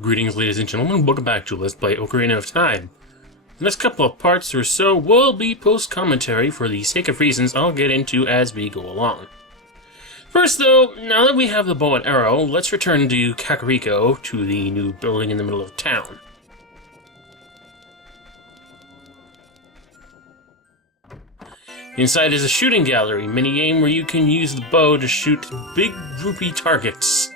Greetings, ladies and gentlemen. Welcome back to Let's Play Ocarina of Time. The next couple of parts or so will be post-commentary for the sake of reasons I'll get into as we go along. First, though, now that we have the bow and arrow, let's return to Kakariko, to the new building in the middle of town. Inside is a shooting gallery minigame where you can use the bow to shoot big rupee targets.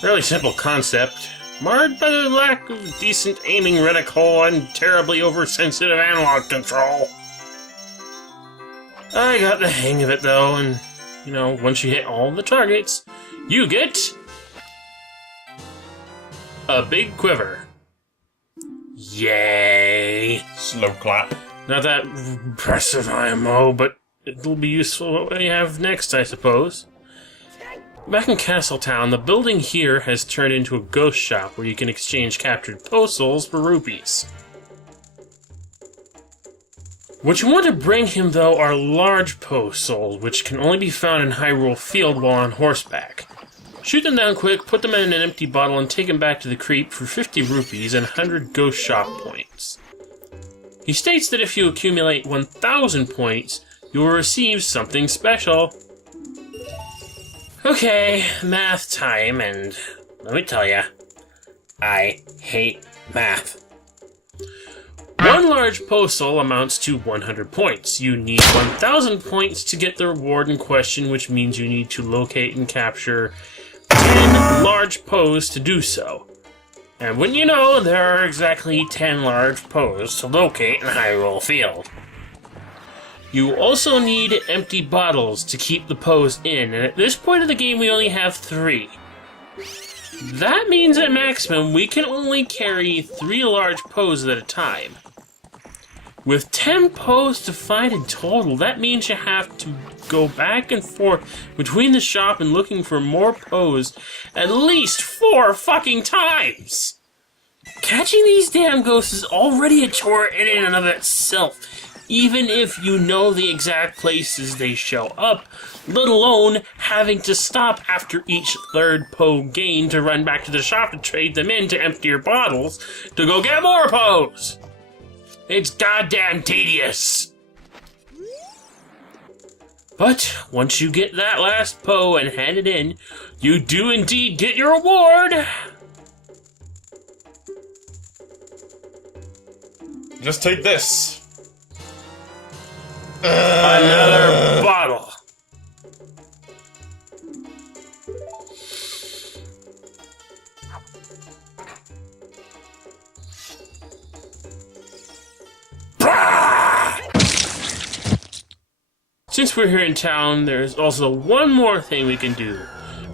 Fairly simple concept, marred by the lack of decent aiming reticle and terribly oversensitive analog control. I got the hang of it though, and you know, once you hit all the targets, you get a big quiver. Yay! Slow clap. Not that impressive IMO, but it'll be useful what we have next, I suppose. Back in Castletown, the building here has turned into a ghost shop where you can exchange captured post souls for rupees. What you want to bring him, though, are large post souls, which can only be found in Hyrule Field while on horseback. Shoot them down quick, put them in an empty bottle, and take them back to the creep for 50 rupees and 100 ghost shop points. He states that if you accumulate 1,000 points, you will receive something special. Okay, math time, and let me tell ya, I hate math. One large postal amounts to 100 points. You need 1,000 points to get the reward in question, which means you need to locate and capture 10 large pos to do so. And wouldn't you know, there are exactly 10 large pos to locate in Hyrule Field. You also need empty bottles to keep the pos in, and at this point of the game we only have 3. That means at maximum we can only carry 3 large pos at a time. With 10 pos to find in total, that means you have to go back and forth between the shop and looking for more pos at least 4 fucking times! Catching these damn ghosts is already a chore in and of itself, even if you know the exact places they show up, let alone having to stop after each third po gain to run back to the shop to trade them in to empty your bottles to go get more pos! It's goddamn tedious! But once you get that last po and hand it in, you do indeed get your reward! Just take this. Another bottle. Since we're here in town, there's also one more thing we can do.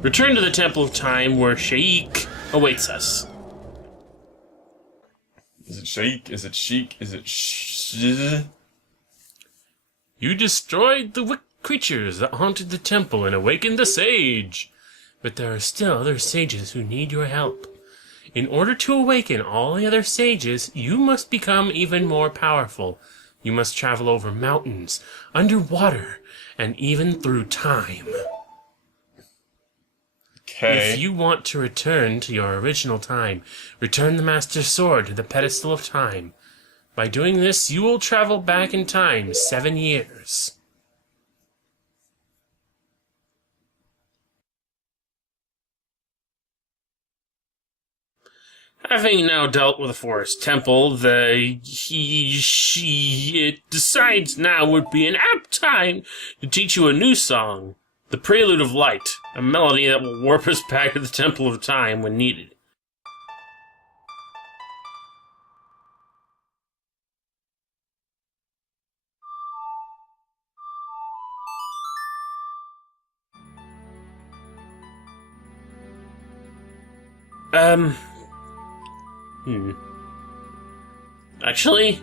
Return to the Temple of Time where Sheik awaits us. Is it Sheik? Is it Sheik? Is it You destroyed the wicked creatures that haunted the temple and awakened the sage. But there are still other sages who need your help. In order to awaken all the other sages, you must become even more powerful. You must travel over mountains, underwater, and even through time. Okay. If you want to return to your original time, return the Master Sword to the pedestal of time. By doing this, you will travel back in time 7 years. Having now dealt with the Forest Temple, it decides now would be an apt time to teach you a new song, the Prelude of Light, a melody that will warp us back to the Temple of Time when needed. Actually,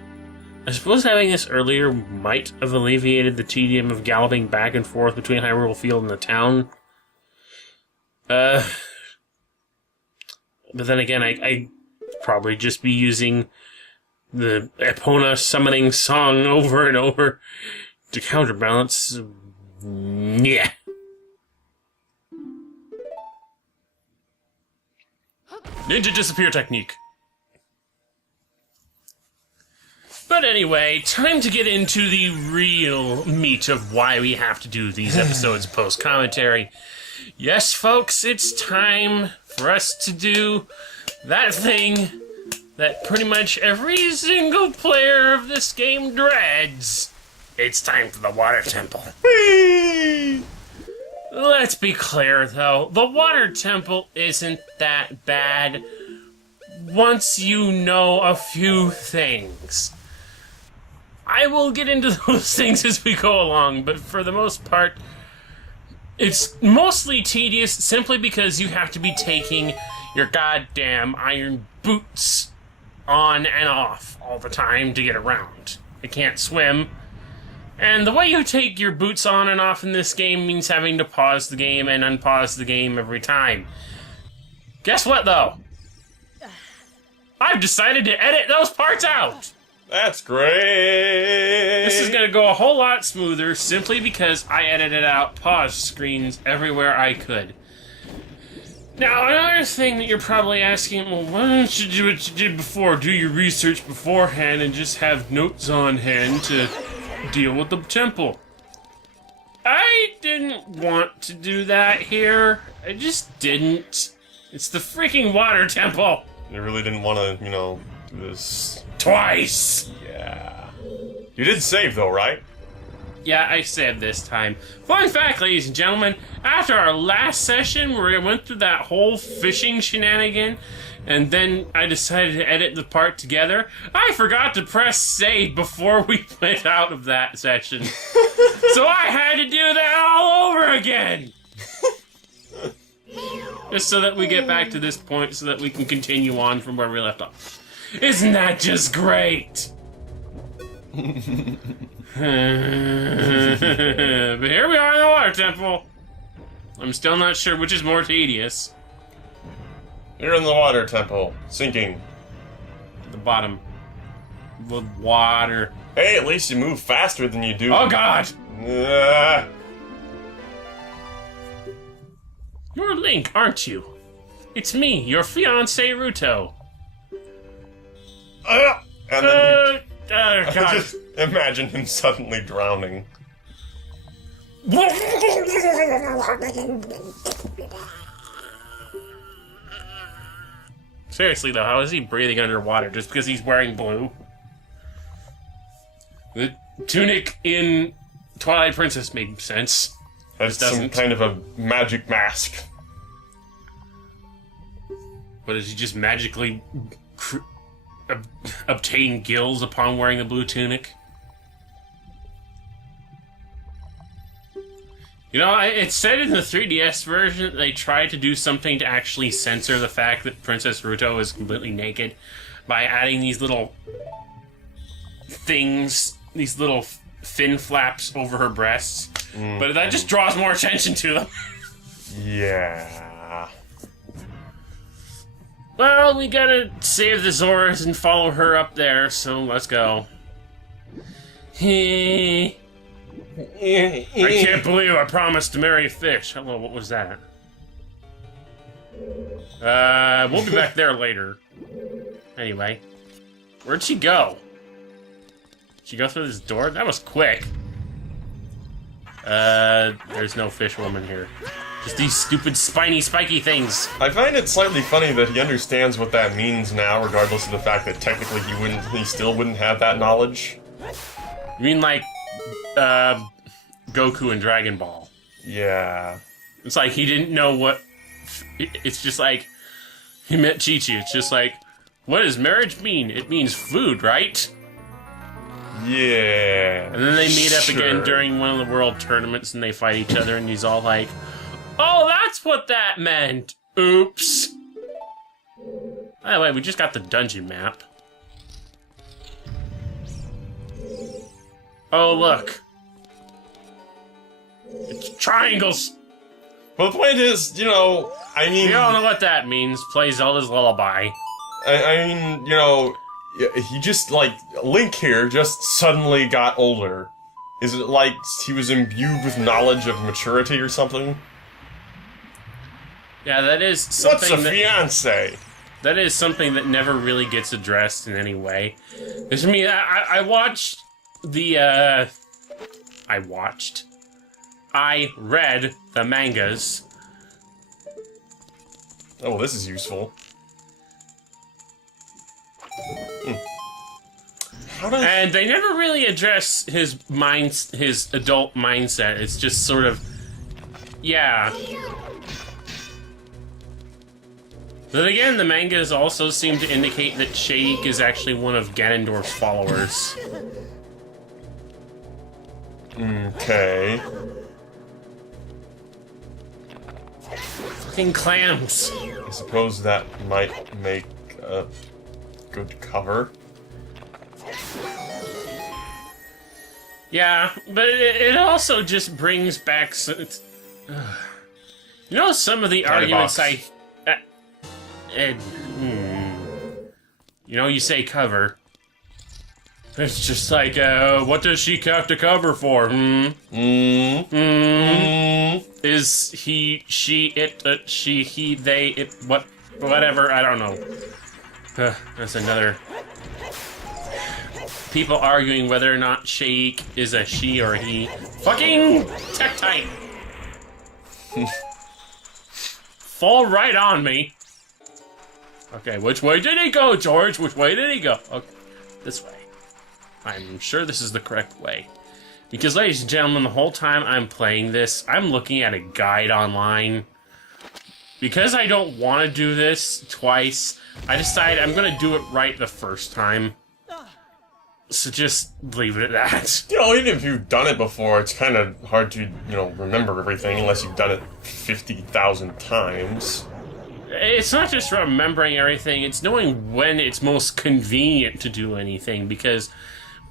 I suppose having this earlier might have alleviated the tedium of galloping back and forth between Hyrule Field and the town. But then again, I'd probably just be using the Epona summoning song over and over to counterbalance. Yeah. Ninja disappear technique. But anyway, time to get into the real meat of why we have to do these episodes post-commentary. Yes, folks, it's time for us to do that thing that pretty much every single player of this game dreads. It's time for the water temple. Let's be clear, though. The water temple isn't that bad once you know a few things. I will get into those things as we go along, but for the most part, it's mostly tedious simply because you have to be taking your goddamn iron boots on and off all the time to get around. I can't swim. And the way you take your boots on and off in this game means having to pause the game and unpause the game every time. Guess what, though? I've decided to edit those parts out! That's great! This is going to go a whole lot smoother simply because I edited out pause screens everywhere I could. Now, another thing that you're probably asking, well, why don't you do what you did before? Do your research beforehand and just have notes on hand to deal with the temple. I didn't want to do that here. I just didn't. It's the freaking water temple. You really didn't want to, do this. Twice! Yeah. You did save, though, right? Yeah, I saved this time. Fun fact, ladies and gentlemen, after our last session where I went through that whole fishing shenanigan, and then I decided to edit the part together, I forgot to press save before we went out of that session. So I had to do that all over again! Just so that we get back to this point so that we can continue on from where we left off. Isn't that just great? But here we are in the water temple. I'm still not sure which is more tedious. You're in the water temple, sinking. The bottom. The water. Hey, at least you move faster than you do. Oh God! You're Link, aren't you? It's me, your fiancé Ruto. And then God. just imagine him suddenly drowning. Seriously though, how is he breathing underwater just because he's wearing blue? The tunic in Twilight Princess made sense. That's some kind of a magic mask. But does he just magically obtain gills upon wearing the blue tunic? You know, it said in the 3DS version that they tried to do something to actually censor the fact that Princess Ruto is completely naked by adding these little things, these little fin flaps over her breasts. But that just draws more attention to them. Yeah. Well, we gotta save the Zoras and follow her up there, so let's go. I can't believe I promised to marry a fish. Hello, what was that? We'll be back there later. Anyway. Where'd she go? Did she go through this door? That was quick. There's no fish woman here. Just these stupid spiny, spiky things. I find it slightly funny that he understands what that means now, regardless of the fact that technically he still wouldn't have that knowledge. You mean like, Goku and Dragon Ball? Yeah. It's like he didn't know what... It's just like, he met Chi-Chi. It's just like, what does marriage mean? It means food, right? Yeah. And then they meet up again during one of the world tournaments and they fight each other and he's all like, oh, that's what that meant! Oops. By the way, we just got the dungeon map. Oh, look. It's triangles! Well, the point is, I mean... We all know what that means. Play Zelda's Lullaby. I mean, he just, Link here just suddenly got older. Is it like he was imbued with knowledge of maturity or something? Yeah, that is something. What's a fiancé? That is something that never really gets addressed in any way. Because, I mean, I watched the, I read the mangas. Oh, this is useful. And they never really address his adult mindset. It's just sort of, yeah. But again, the mangas also seem to indicate that Sheik is actually one of Ganondorf's followers. Okay. Fucking clams. I suppose that might make a good cover. Yeah, but it also just brings back some... you know, some of the arguments you know, you say cover. It's just like, what does she have to cover for? Is he, she, it, she, he, they, it, what, whatever, I don't know. That's another... People arguing whether or not Sheik is a she or a he. Fucking Tech-Type! Fall right on me! Okay, which way did he go, George? Which way did he go? Okay, this way. I'm sure this is the correct way. Because, ladies and gentlemen, the whole time I'm playing this, I'm looking at a guide online. Because I don't want to do this twice, I decide I'm going to do it right the first time. So just leave it at that. You know, even if you've done it before, it's kind of hard to, you know, remember everything unless you've done it 50,000 times. It's not just remembering everything, it's knowing when it's most convenient to do anything, because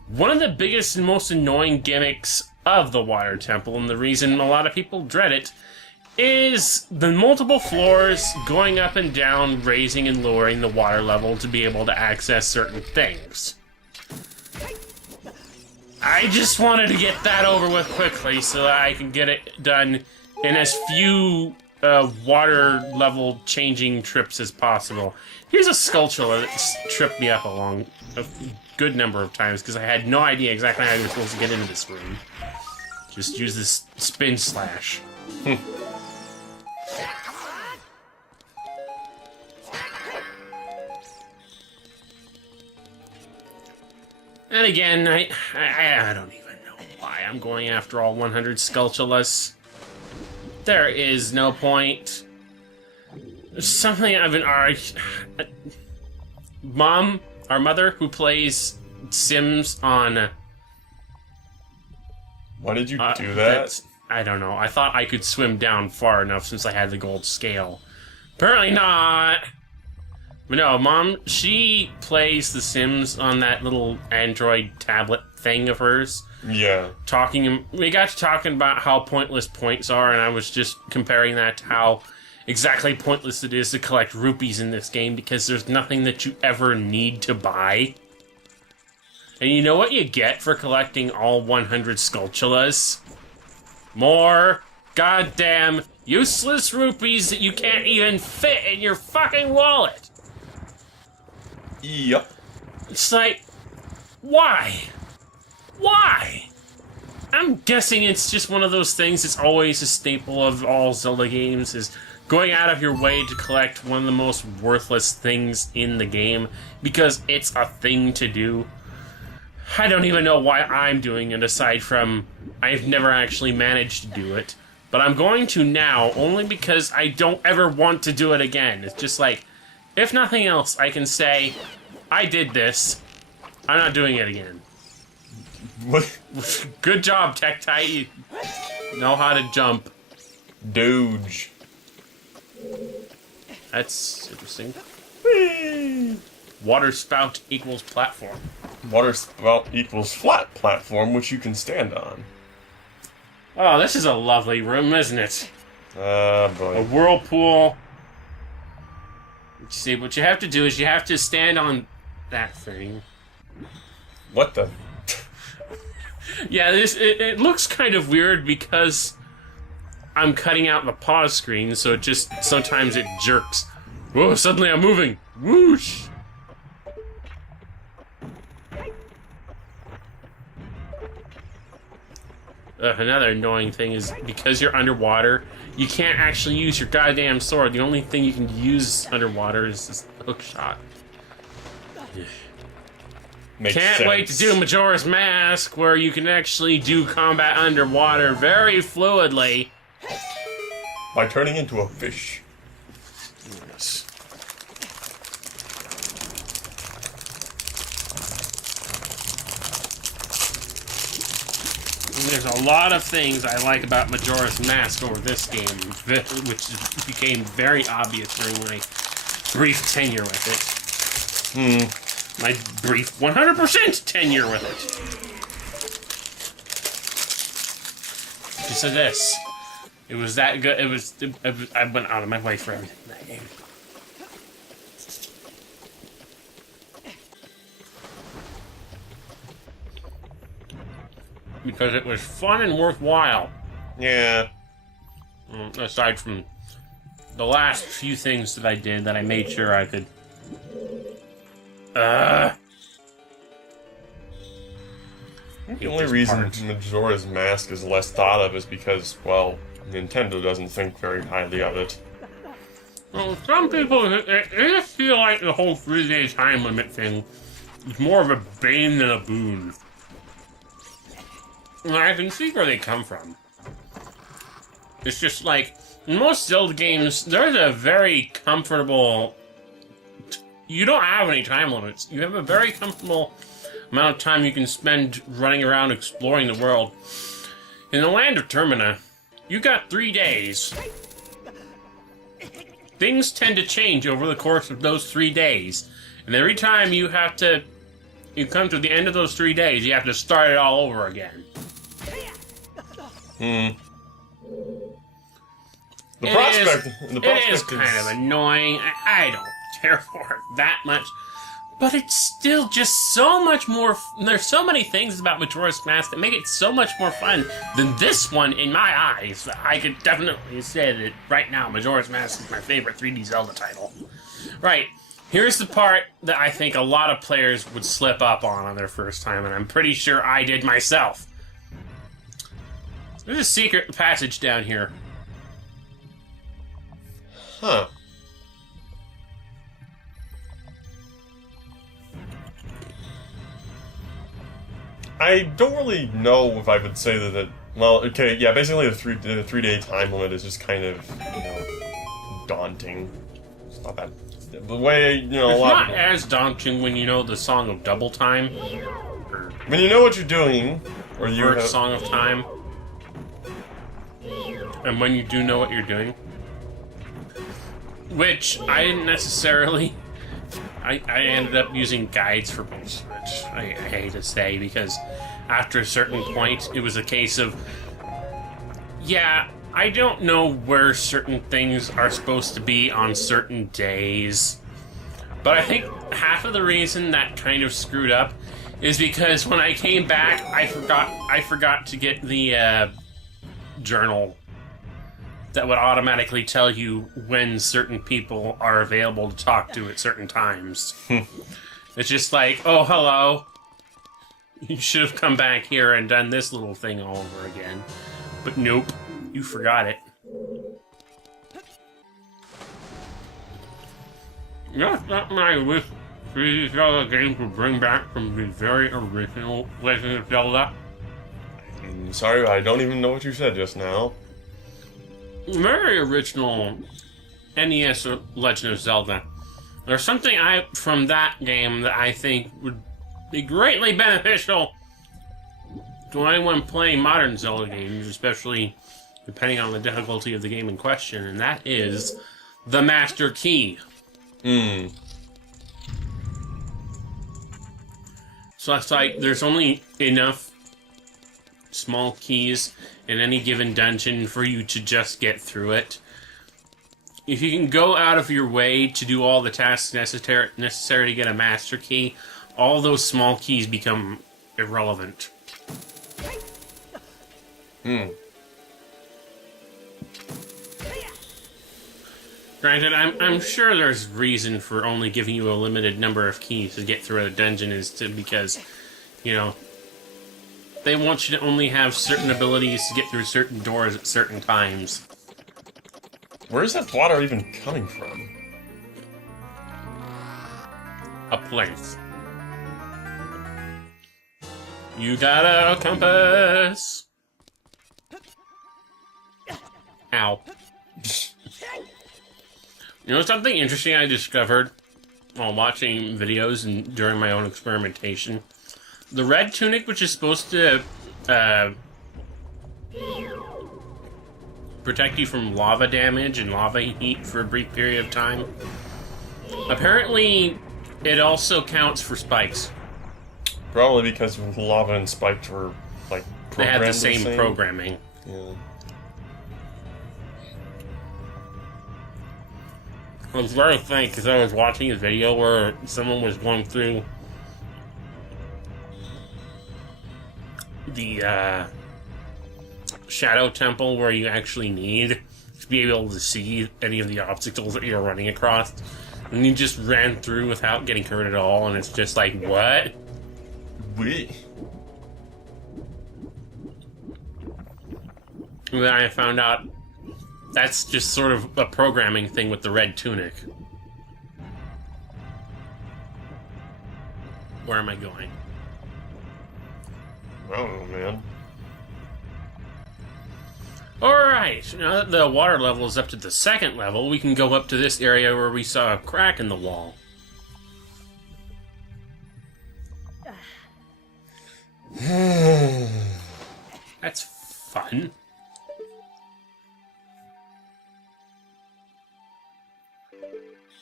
one of the biggest and most annoying gimmicks of the Water Temple, and the reason a lot of people dread it, is the multiple floors going up and down, raising and lowering the water level to be able to access certain things. I just wanted to get that over with quickly so that I can get it done in as few water level changing trips as possible. Here's a Skulltula that's tripped me up a good number of times because I had no idea exactly how you were supposed to get into this room. Just use this spin slash. And again, I don't even know why I'm going after all 100 Skulltulas. There is no point. There's something I've been Mom, our mother, who plays Sims on... Why did you do that? I don't know. I thought I could swim down far enough since I had the gold scale. Apparently not! But no, Mom, she plays The Sims on that little Android tablet thing of hers. Yeah. We got to talking about how pointless points are, and I was just comparing that to how exactly pointless it is to collect rupees in this game because there's nothing that you ever need to buy. And you know what you get for collecting all 100 Skulltulas? More goddamn useless rupees that you can't even fit in your fucking wallet. Yep. It's like, why? Why? I'm guessing it's just one of those things that's always a staple of all Zelda games, is going out of your way to collect one of the most worthless things in the game, because it's a thing to do. I don't even know why I'm doing it, aside from I've never actually managed to do it. But I'm going to now, only because I don't ever want to do it again. It's just like, if nothing else, I can say, I did this. I'm not doing it again. What? Good job, Tech-Type. You know how to jump. Doge. That's interesting. Whee! Water spout equals platform. Water spout equals flat platform, which you can stand on. Oh, this is a lovely room, isn't it? A Boy. whirlpool. See, what you have to do is you have to stand on that thing. What the? Yeah, it looks kind of weird because I'm cutting out the pause screen, so it just sometimes it jerks. Whoa, suddenly I'm moving. Whoosh. Another annoying thing is because you're underwater, you can't actually use your goddamn sword. The only thing you can use underwater is this hook shot. Can't wait to do Majora's Mask, where you can actually do combat underwater very fluidly. By turning into a fish. Yes. There's a lot of things I like about Majora's Mask over this game, which became very obvious during my brief tenure with it. My brief 100% tenure with it. Just so this. It was that good. I went out of my way for everything in that game. Because it was fun and worthwhile. Yeah. Aside from the last few things that I did that I made sure I could... The only reason Majora's Mask is less thought of is because, well, Nintendo doesn't think very highly of it. Well, some people, they just feel like the whole 3-day time limit thing is more of a bane than a boon. And I can see where they come from. It's just like, in most Zelda games, there's a very comfortable... You don't have any time limits. You have a very comfortable amount of time you can spend running around exploring the world. In the land of Termina, you got 3 days. Things tend to change over the course of those 3 days. And every time you come to the end of those 3 days, you have to start it all over again. The prospect is kind of annoying. I don't care for it that much. But it's still just so much more... There's so many things about Majora's Mask that make it so much more fun than this one in my eyes. I could definitely say that right now Majora's Mask is my favorite 3D Zelda title. Right, here's the part that I think a lot of players would slip up on their first time, and I'm pretty sure I did myself. There's a secret passage down here. Huh. I don't really know if I would say that it... Well, okay, yeah, basically the 3-day time limit is just kind of, daunting. It's not that... The way, a lot... It's not as daunting when you know the Song of Double Time. When you know what you're doing, or you have... Song of Time. And when you do know what you're doing. Which, I didn't necessarily... I ended up using guides for most of it, I hate to say, because after a certain point, it was a case of, yeah, I don't know where certain things are supposed to be on certain days. But I think half of the reason that kind of screwed up is because when I came back, I forgot to get the journal that would automatically tell you when certain people are available to talk to at certain times. It's just like, oh, hello. You should have come back here and done this little thing all over again. But nope, you forgot it. That's not my wish. 3D Zelda game to bring back from the very original Legend of Zelda. I'm sorry, I don't even know what you said just now. Very original NES Legend of Zelda. There's something from that game that I think would be greatly beneficial to anyone playing modern Zelda games, especially depending on the difficulty of the game in question, and that is the Master Key. So it's like there's only enough small keys in any given dungeon for you to just get through it. If you can go out of your way to do all the tasks necessary to get a master key, all those small keys become irrelevant. Granted, I'm sure there's reason for only giving you a limited number of keys to get through a dungeon because, you know, they want you to only have certain abilities to get through certain doors at certain times. Where is that water even coming from? A place. You got a compass. Ow. You know something interesting I discovered while watching videos and during my own experimentation? The red tunic, which is supposed to protect you from lava damage and lava heat for a brief period of time, apparently it also counts for spikes. Probably because lava and spiked were, like, They have programmed the same programming. Yeah. It was very funny because I was watching a video where someone was going through the Shadow Temple where you actually need to be able to see any of the obstacles that you're running across. And you just ran through without getting hurt at all, and it's just like, what? Wait. And then I found out that's just sort of a programming thing with the red tunic. Where am I going? I don't know, man. Alright, now that the water level is up to the second level, we can go up to this area where we saw a crack in the wall. That's fun.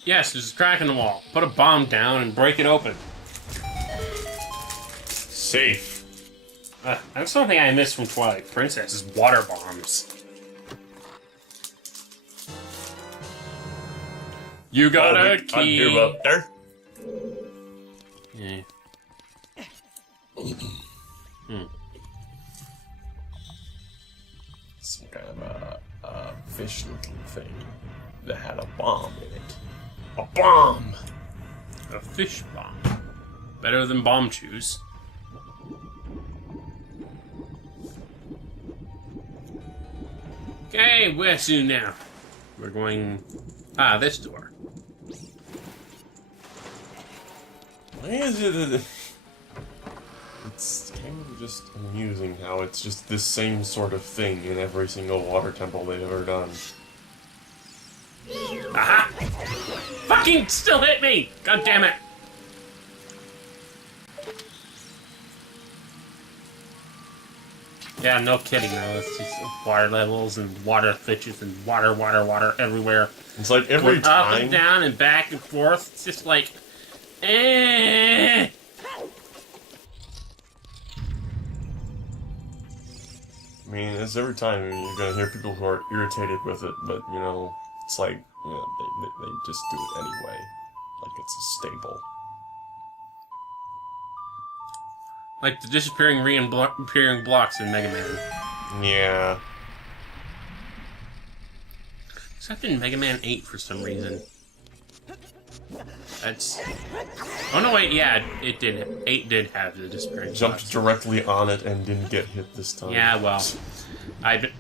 Yes, there's a crack in the wall. Put a bomb down and break it open. Safe. That's something I missed from Twilight Princess, is water bombs. You got a key. Undo up there. Yeah. Some kind of a fish-looking thing that had a bomb in it. A bomb! A fish bomb. Better than bomb chews. Okay, where to now? We're going... this door. Why is it... It's kind of just amusing how it's just this same sort of thing in every single water temple they've ever done. Aha! Fucking still hit me! God damn it! Yeah, no kidding though. It's just water levels and water fishes and water everywhere. It's like every Going time... up and down and back and forth. It's just like... eh. I mean, it's every time you're gonna hear people who are irritated with it, but, you know, it's like, you know, they just do it anyway. Like it's a staple. Like the disappearing, reappearing blocks in Mega Man. Yeah. Except in Mega Man 8 for some reason. That's... Oh no, wait, yeah, it did. 8 did have the disappearing blocks. Jumped directly on it and didn't get hit this time. Yeah, well, I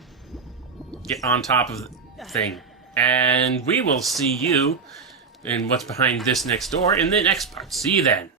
get on top of the thing. And we will see you and what's behind this next door in the next part. See you then.